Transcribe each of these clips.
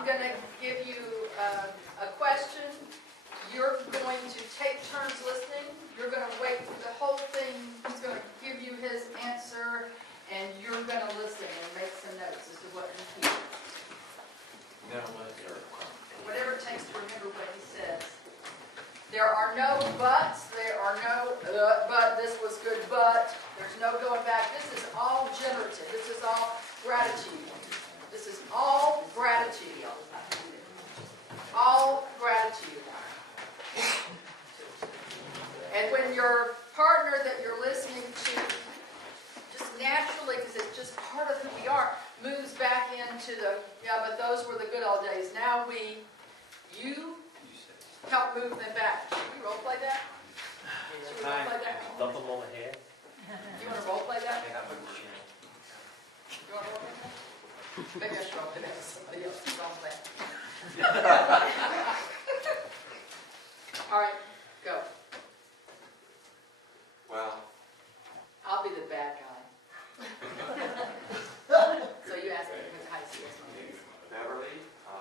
I'm going to give you a question. You're going to take turns listening. You're going to wait for the whole thing. He's going to give you his answer, and you're going to listen and make some notes as to what you hear. Whatever it takes to remember what he says. There are no buts. There are no, but this was good, but. There's no going back. This is all generative. This is all gratitude. This is all gratitude. All gratitude. And when your partner that you're listening to, just naturally, because it's just part of who we are, moves back into the, yeah, but those were the good old days. Now you help move them back. Should we role play that? Should we role play that? Dump them on the head. You want to role play that? You want to role play that? Maybe I should role play that with somebody else who's role play. All right, go. Well, I'll be the bad guy. So you ask me how you see us. Beverly, I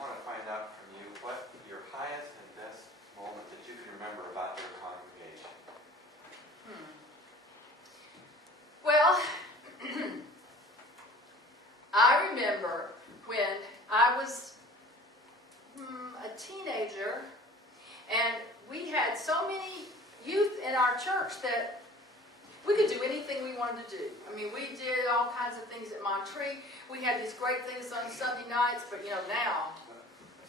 want to find out from you what your highest and best moment that you can remember about your congregation. Well, I remember when I was a teenager, and we had so many youth in our church that we could do anything we wanted to do. I mean, we did all kinds of things at Monterey. We had these great things on Sunday nights, but now.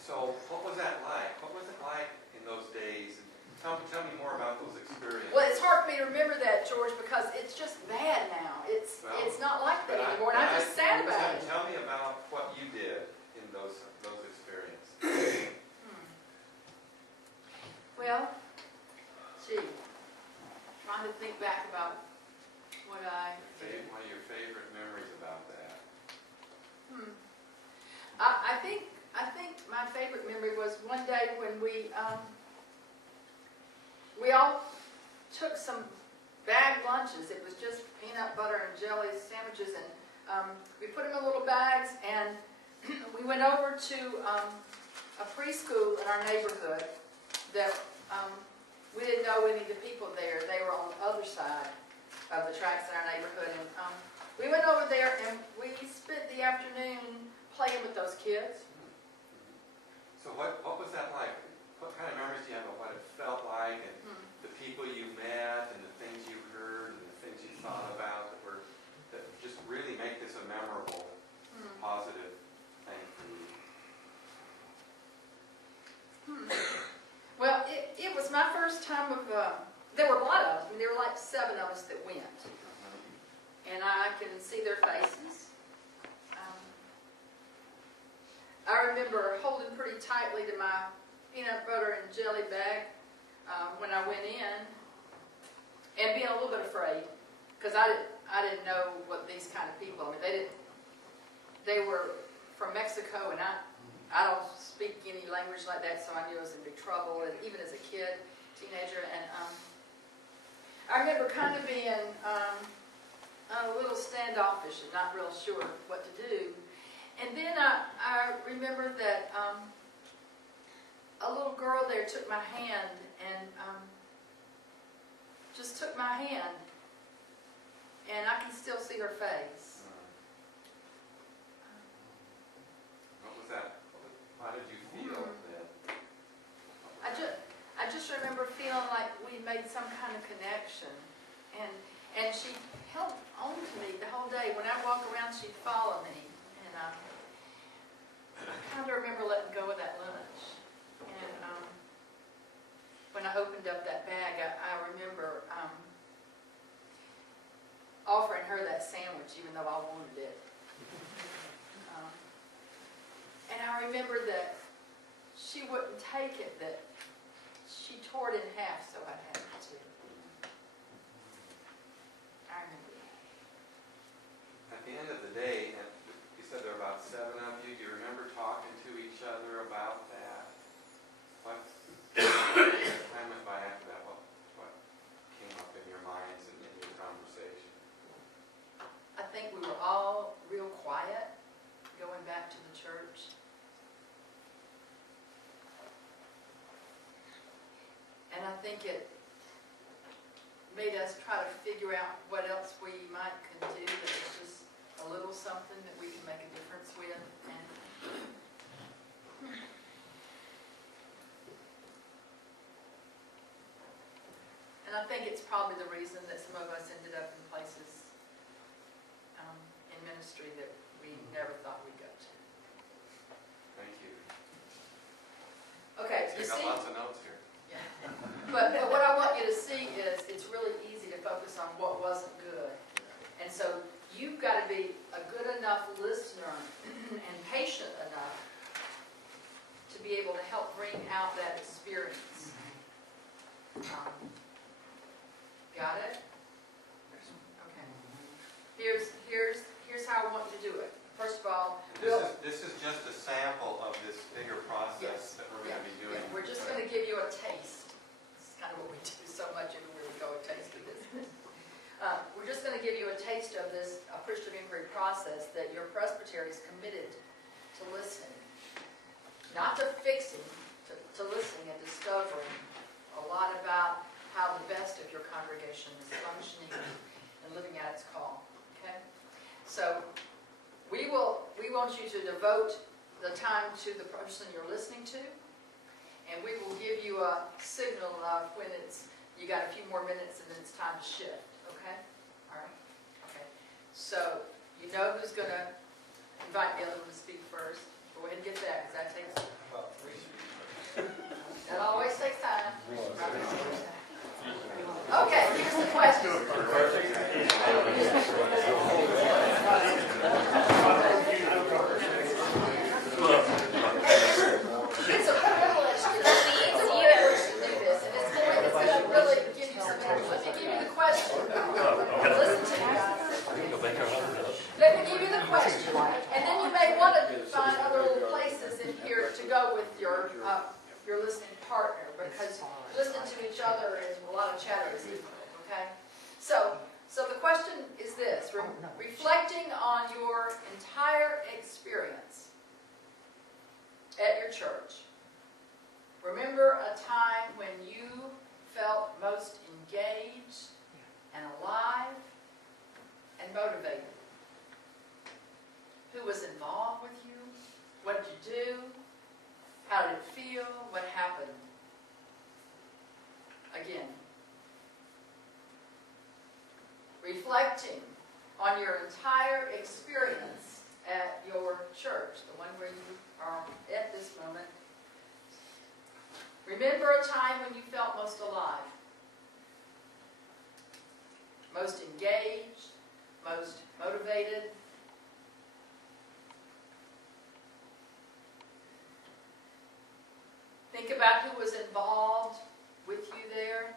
So, what was that like? What was it like in those days? Tell me more about those experiences. Well, it's hard for me to remember that, George, because it's just bad now. It's not like that anymore, and I'm just sad about it. Tell me about what you did in those experiences. Well, gee, trying to think back about what I did. One of your favorite memories about that. I think my favorite memory was one day when we all took some bag lunches. It was just peanut butter and jelly sandwiches, and we put them in little bags, and we went over to a preschool in our neighborhood that we didn't know any of the people there. They were on the other side of the tracks in our neighborhood, and we went over there and we spent the afternoon playing with those kids. So what was that like? What kind of memories do you have of what it felt like, and the people you met, and the things you heard, and the things you thought about that just really make this a memorable, positive thing for you? Well, it was my first time of, there were a lot of us. I mean, there were like 7 of us that went. And I can see their faces. I remember holding pretty tightly to my peanut butter and jelly bag when I went in, and being a little bit afraid, because I didn't know what these kind of people, I mean, they were from Mexico, and I don't speak any language like that, so I knew I was in big trouble, and even as a kid, teenager, and I remember kind of being a little standoffish and not real sure what to do. And then I remember that a little girl there took my hand and just took my hand, and I can still see her face. What was that? How did you feel then? I just remember feeling like we made some kind of connection, and she held on to me the whole day. When I walk around, she'd follow me, and I kind of remember letting go of that lunch. And when I opened up that bag, I remember offering her that sandwich, even though I wanted it. And I remember that she wouldn't take it, that she tore it in half, so I had to. I remember that. At the end of the day, and you said there were about 7 of you. Do you remember talking to each other about that? What time went by after that? What came up in your minds and in your conversation? I think we were all real quiet going back to the church. think it made us try to figure out what else we might could do that was just a little something that we can make a difference with. And I think it's probably the reason that some of us ended up in places in ministry that we never thought we'd go to. Thank you. Okay, So you you got see? lots of notes here. Yeah. But what I want you to see is it's really easy to focus on what wasn't good. And so you've got to be a good enough listener and patient enough to be able to help bring out that experience. Got it? Okay. Here's how I want you to do it. First of all, This is just a sample of this bigger process that we're going to be doing. we're just going to give you a taste. This is kind of what we do so much everywhere we go, a taste of this. We're just going to give you a taste of this Appreciative Inquiry process that your presbytery is committed to listening. Not to fixing, to listening and discovering a lot about how the best of your congregation is functioning and living at its call. Okay? So we want you to devote the time to the person you're listening to, and we will give you a signal of when you got a few more minutes and then it's time to shift. Okay? All right? Okay. So you know who's going to invite the other one to speak first. Go ahead and get that, because that takes. That always takes time. Okay, here's the question. It's a privilege to do this, and it's going to really give you some energy. Let me give you the question. Listen to me, guys. Let me give you the question, and then you may want to find other little places in here to go with your listening partner, because listening to each other is a lot of chatter is difficult, okay? So the question is this: reflecting on your entire experience at your church, remember a time when you felt most engaged and alive and motivated. Who was involved with you? What did you do? How did it feel? What happened? Again, reflecting on your entire experience at your church, the one where you are at this moment. Remember a time when you felt most alive, most engaged, most motivated. Think about who was involved with you there.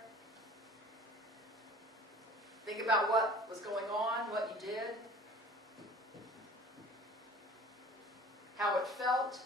Think about what was going on, what you did, how it felt.